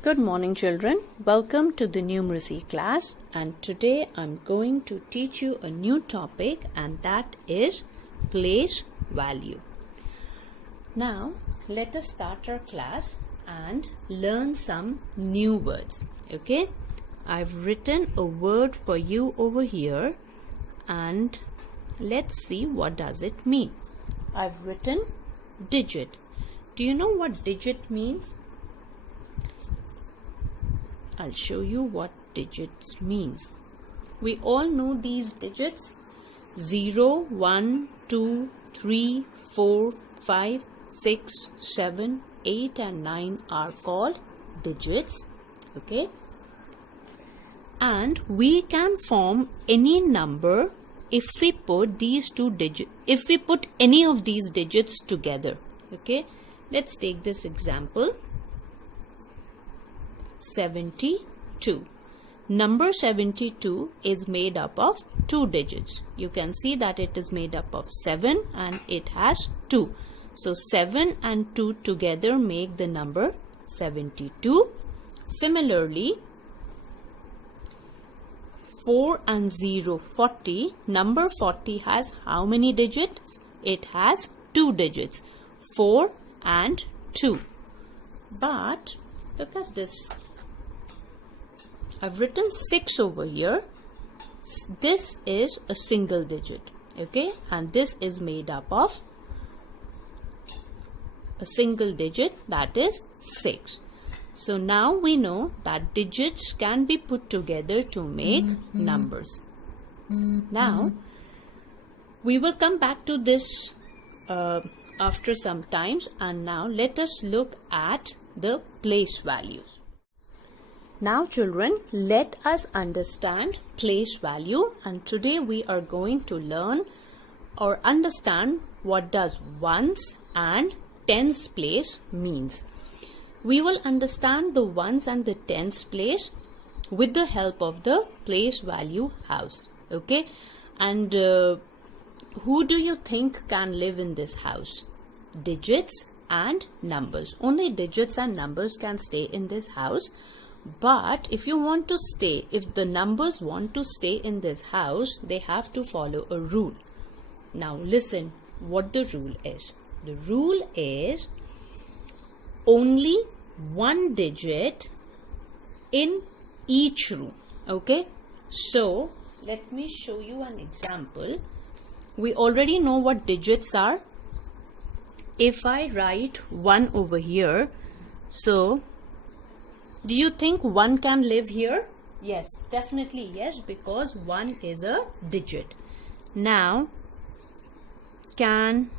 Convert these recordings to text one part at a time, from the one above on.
Good morning, children. Welcome to the numeracy class, and today I'm going to teach you a new topic, and that is place value. Now let us start our class and learn some new words. Okay, I've written a word for you over here, and let's see what does it mean. I've written digit. Do you know what digit means? I'll show you what digits mean. We all know these digits: 0, 1, 2, 3, 4, 5, 6, 7, 8 and 9 are called digits. Okay, and we can form any number if we put these two digits, if we put any of these digits together. Okay, let's take this example. 72. Number 72 is made up of two digits. You can see that it is made up of 7 and it has 2. So 7 and 2 together make the number 72. Similarly, 4 and 0, 40. Number 40 has how many digits? It has two digits, 4 and 2. But look at this. I've written 6 over here. This is a single digit. Okay, and this is made up of a single digit, that is 6. So now we know that digits can be put together to make numbers. Now we will come back to this after some times, and now let us look at the place values. Now children, let us understand place value, and today we are going to learn or understand what does ones and tens place means. We will understand the ones and the tens place with the help of the place value house. Okay, and who do you think can live in this house? Digits and numbers. Only digits and numbers can stay in this house. But if you want to stay, if the numbers want to stay in this house, they have to follow a rule. Now listen what the rule is. The rule is only one digit in each room. Okay, so let me show you an example. We already know what digits are. If I write 1 over here, so do you think 1 can live here? Yes, definitely yes, because 1 is a digit. Now, can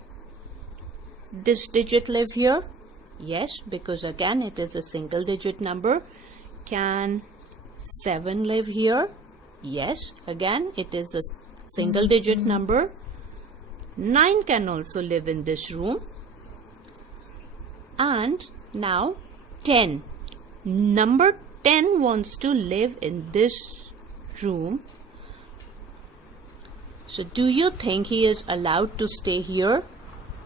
this digit live here? Yes, because again it is a single digit number. Can 7 live here? Yes, again it is a single digit number. 9 can also live in this room. And now 10. Number 10 wants to live in this room. So do you think he is allowed to stay here?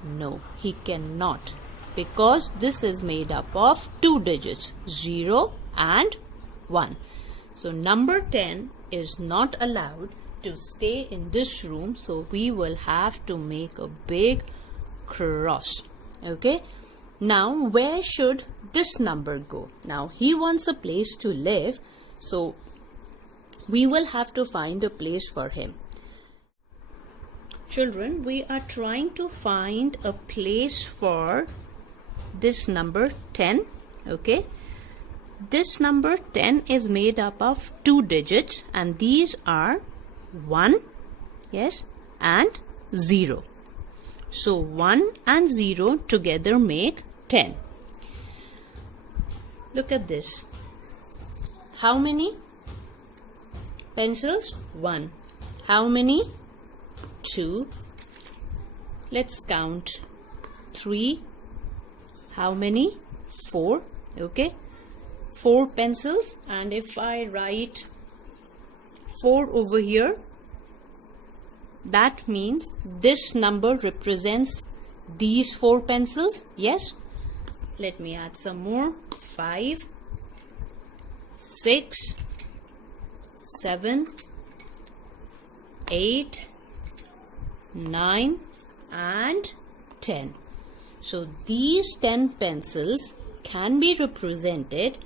No, he cannot, because this is made up of two digits, 0 and 1. So number 10 is not allowed to stay in this room, so we will have to make a big cross. Okay, now where should this number go? Now he wants a place to live, so we will have to find a place for him. Children, we are trying to find a place for this number 10. Okay, this number 10 is made up of two digits, and these are 1, yes, and 0. So 1 and 0 together make 10. Look at this. How many pencils? 1. How many? 2. Let's count. 3. How many? 4. Okay, 4 pencils. And if I write 4 over here, that means this number represents these 4 pencils. Yes, let me add some more. 5, 6, 7, 8, 9 and 10. So these 10 pencils can be represented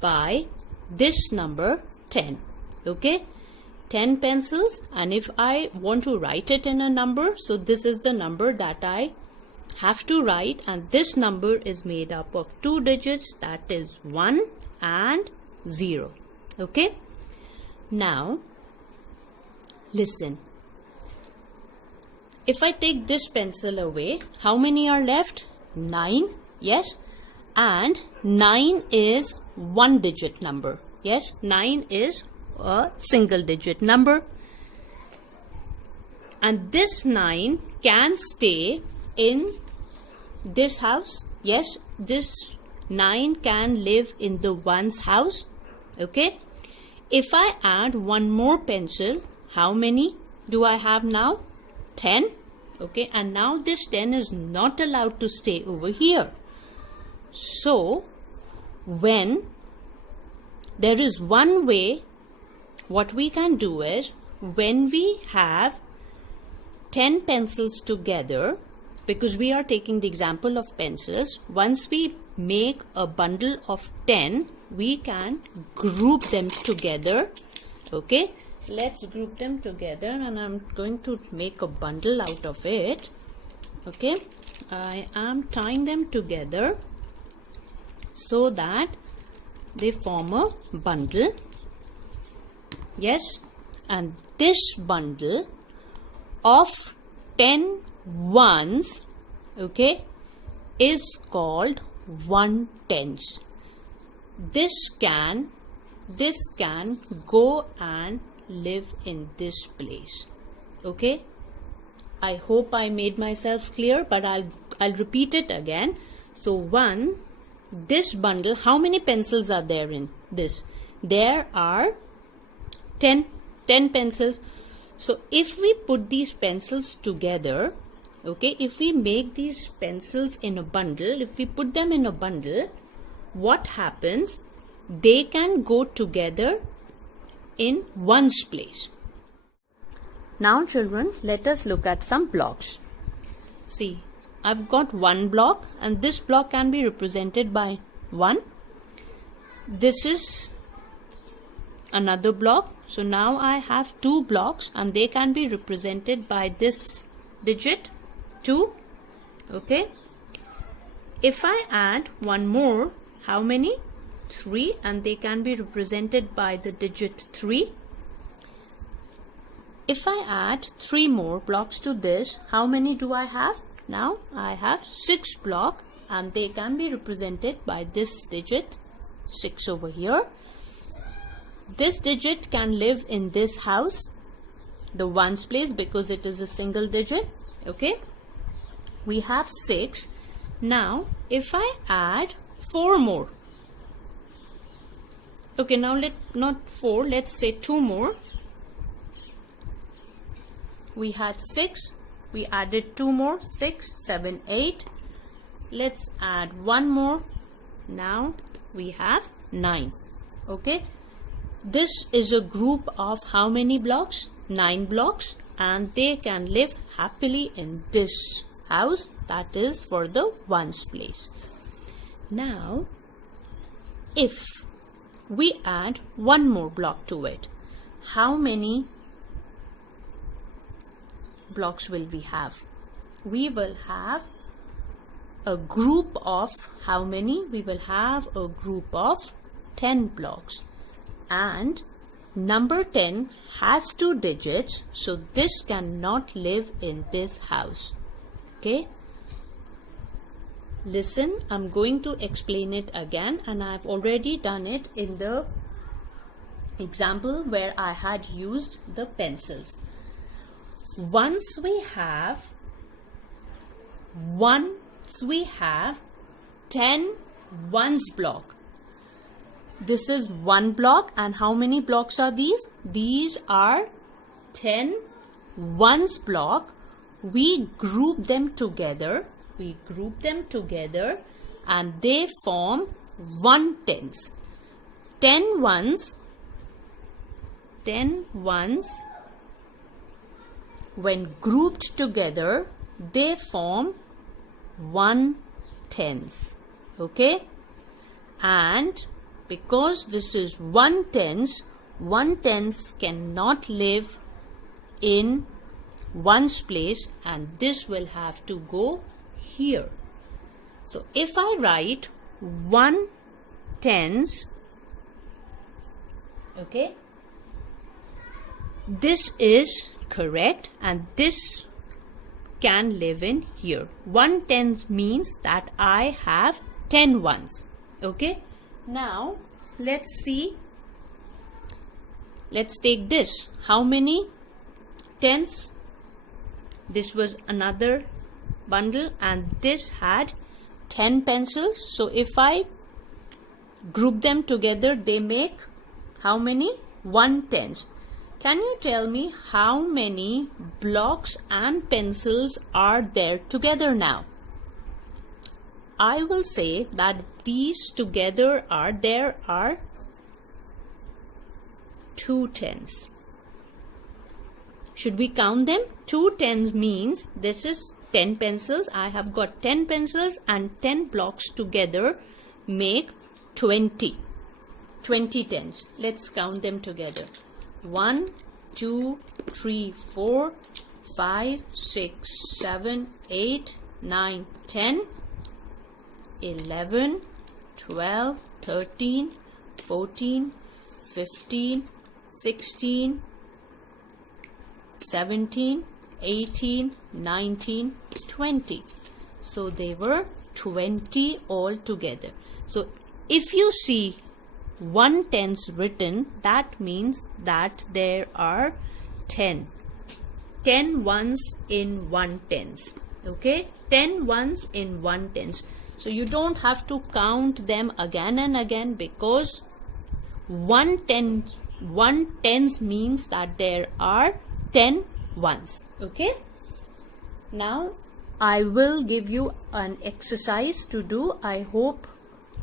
by this number 10. Okay, 10 pencils, and if I want to write it in a number, so this is the number that I have to write, and this number is made up of 2 digits, that is 1 and 0. Okay, now listen. If I take this pencil away, how many are left? 9, yes, and 9 is 1 digit number. Yes, 9 is a single digit number, and this 9 can stay in this house. Yes, this 9 can live in the one's house. Okay, if I add one more pencil, how many do I have now? 10. Okay, and now this 10 is not allowed to stay over here. So when there is one way, what we can do is, when we have 10 pencils together, because we are taking the example of pencils, once we make a bundle of 10, we can group them together. Okay, let's group them together, and I'm going to make a bundle out of it. Okay, I am tying them together so that they form a bundle. Yes, and this bundle of 10 ones, okay, is called 1/10. This can go and live in this place. Okay, I hope I made myself clear, but I'll repeat it again. So this bundle, how many pencils are there in this? There are 10 pencils. So if we put these pencils together, okay, if we make these pencils in a bundle, if we put them in a bundle, what happens? They can go together in one's place. Now children, let us look at some blocks. See, I've got one block, and this block can be represented by 1. This is another block. So now I have 2 blocks, and they can be represented by this digit 2. Okay, if I add one more, how many? 3, and they can be represented by the digit 3. If I add 3 more blocks to this, how many do I have? Now I have 6 blocks, and they can be represented by this digit 6 over here. This digit can live in this house, the ones place, because it is a single digit. Okay, we have 6. Now if I add 4 more, okay, now not 4, let's say 2 more. We had 6, we added 2 more, 6, 7, 8. Let's add 1 more. Now we have 9. Okay, this is a group of how many blocks? 9 blocks, and they can live happily in this house, that is for the ones place. Now if we add 1 more block to it, how many blocks will we have? We will have a group of how many? We will have a group of 10 blocks, and number 10 has 2 digits, so this cannot live in this house. Okay, listen, I'm going to explain it again, and I've already done it in the example where I had used the pencils. Once we have 10 ones block, this is 1 block, and how many blocks are these? These are 10 ones block. We group them together, and they form 1/10. 10 ones when grouped together, they form 1/10. Okay? And because this is 1/10, 1/10 cannot live in ones place, and this will have to go here. So if I write 1/10, okay, this is correct, and this can live in here. 1/10 means that I have 10 ones. Okay, now let's see. Let's take this. How many tens? This was another bundle, and this had 10 pencils. So if I group them together, they make how many? 1/10. Can you tell me how many blocks and pencils are there together now? I will say that these together there are 2 tens. Should we count them? 2 tens means this is 10 pencils. I have got 10 pencils, and 10 blocks together make 20. 20 tens. Let's count them together. 1, 2, 3, 4, 5, 6, 7, 8, 9, 10, 11, 12, 13, 14, 15, 16, 17, 18, 19, 20. So they were 20 all together. So if you see 1/10 written, that means that there are 10 ones in 1/10. Okay, 10 ones in 1/10. So you don't have to count them again and again, because 1/10 means that there are 10 ones. Okay, now I will give you an exercise to do. I hope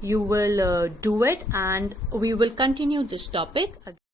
you will do it, and we will continue this topic again.